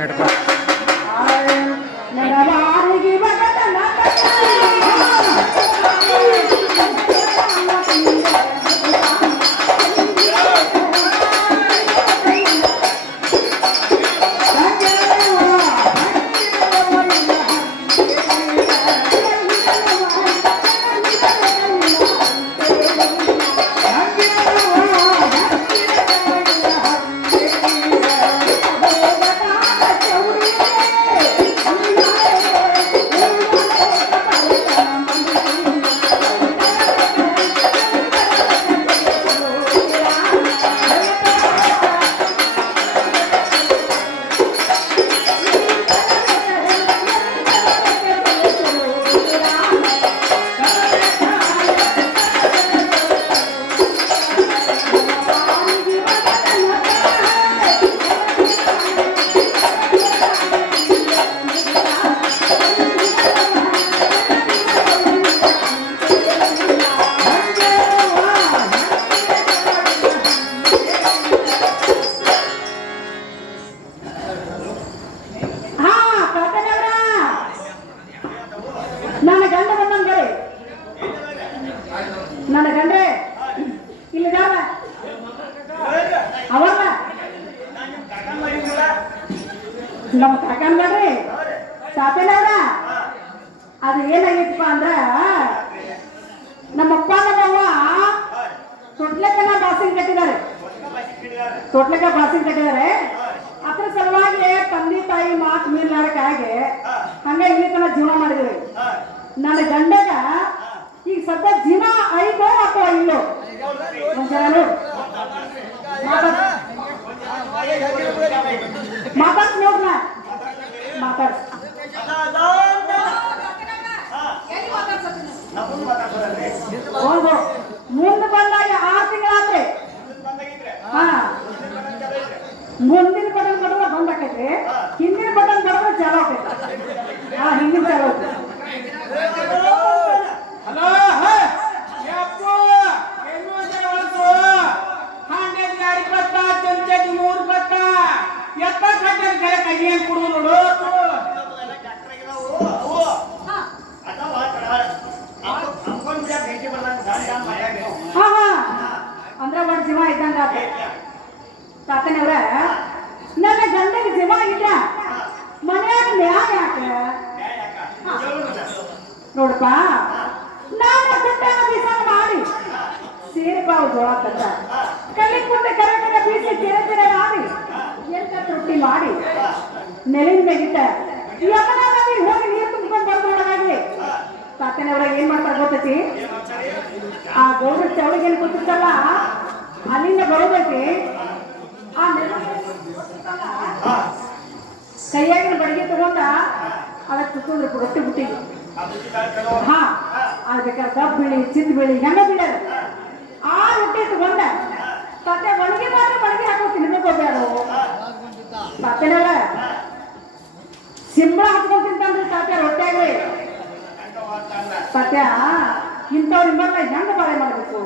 நடப்பா ನಮ್ಮ ಕಾಕನ್ ಗಂಡ್ರಿ ತಾತನವ್ರ ಅದು ಏನಾಗೈತಪ್ಪ ಅಂದ್ರ ನಮ್ಮಪ್ಪ ನಮ್ಮವ್ವ ತೊಟ್ಲಕ್ಕನ ಬಾಸಿಂಗ್ ಕಟ್ಟಿದ್ದಾರೆ. ತೊಟ್ಲಕ್ಕ ಬಾಸಿಂಗ್ ಕಟ್ಟಿದ್ದಾರೆ. ಅದ್ರ ಸಲುವಾಗಿ ತಂದೆ ತಾಯಿ ಮಾತು ಮೀರ್ಲಾರಕ್ಕಾಗಿ ಹಂಗೆ ಇಲ್ಲಿ ತನ ಜೀವನ ಮಾಡಿದ್ವಿ ನನ್ನ ಗಂಡಗ ಈಗ ಸದ್ಯ ಜೀವನ ಐದೋ ಅಥವಾ ಇಲ್ಲೋ? ಒಂದ್ಸಲ ಕರೆ ಕೈಯನ್ ಕೊಡು ನೋಡು? ಹಾ. ಹಾ ಅಂದ್ರ ಒಂದ್ ಜೀವ ಇದ್ದಂಗ ತಾತನವ್ರ ನನ್ನ ಗಂಡನ ಜೀವ ಇಲ್ಲ ಮನ್ಯಾಗ ನ್ಯಾಯ ಯಾಕ? ನೋಡಪ್ಪ. ನಾನು ಕುಟ್ಟಾನ ಬೀಸನ ಮಾಡಿ ಸೀರೆ ಪಾವು ಜೋಳ ತಂದ ಕಲ್ಲಿ ಕುಟ್ಟ ಕರೆಕ್ಟಾಗ ಬೀಸಿ ಕೆರೆ ಕೆರೆ ಮಾಡಿ ಎಂತ ರೊಟ್ಟಿ ಮಾಡಿ? ನೆಲಿನ ಮೇಗಿಟ್ಟ ಯಮನ ನದಿ ಹೋಗಿ ನೀರು ತುಂಬ್ಕೊಂಡು ಬರ್ದೊಳಗಾಗಿ ತಾತನವ್ರ ಏನ್ ಮಾಡ್ತಾರೆ ಗೊತ್ತೈತಿ? ಆ ಗೌಡ್ರ ಚೌಳಿಗೆ ಏನ್ ಗೊತ್ತಿತ್ತಲ್ಲ ಅಲ್ಲಿಂದ ಬರೋದೈತಿ ಆ ನೆಲ ಕೈಯಾಗಿನ ಬಡಿಗೆ ತಗೊಂಡ ಅದಕ್ಕೆ ಕುತ್ಕೊಂಡ್ರು ರೊಟ್ಟಿ ಬಿಟ್ಟಿದ್ವಿ ಹಾ ಅದಕ್ಕೆ ಕಬ್ಬು ಬಿಳಿ ಚಿಂದ ಬಿಳಿ ಹೆಂಗ ಬಿಡ ಆ ರೊಟ್ಟಿ ತಗೊಂಡ. ಮತ್ತೆ ಸತ್ಯ? ಇಂಥವ್ರು ನಿಮ್ಮನ್ನ ಹೆಂಗ ಬಾಳೆ ಮಾಡಬೇಕು?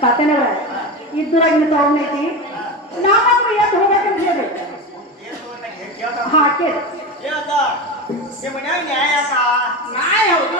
ತಾತನವ್ರ ಇದ್ದೂರಾಗಿನ ತಗೊಂಡೈತಿ ನಾವು ಎದ್ದು ಹೋಗ್ಬೇಕಂತ ಹೇಳಿ. ಹಾಕಿ ನ್ಯಾಯ ಹೌದು.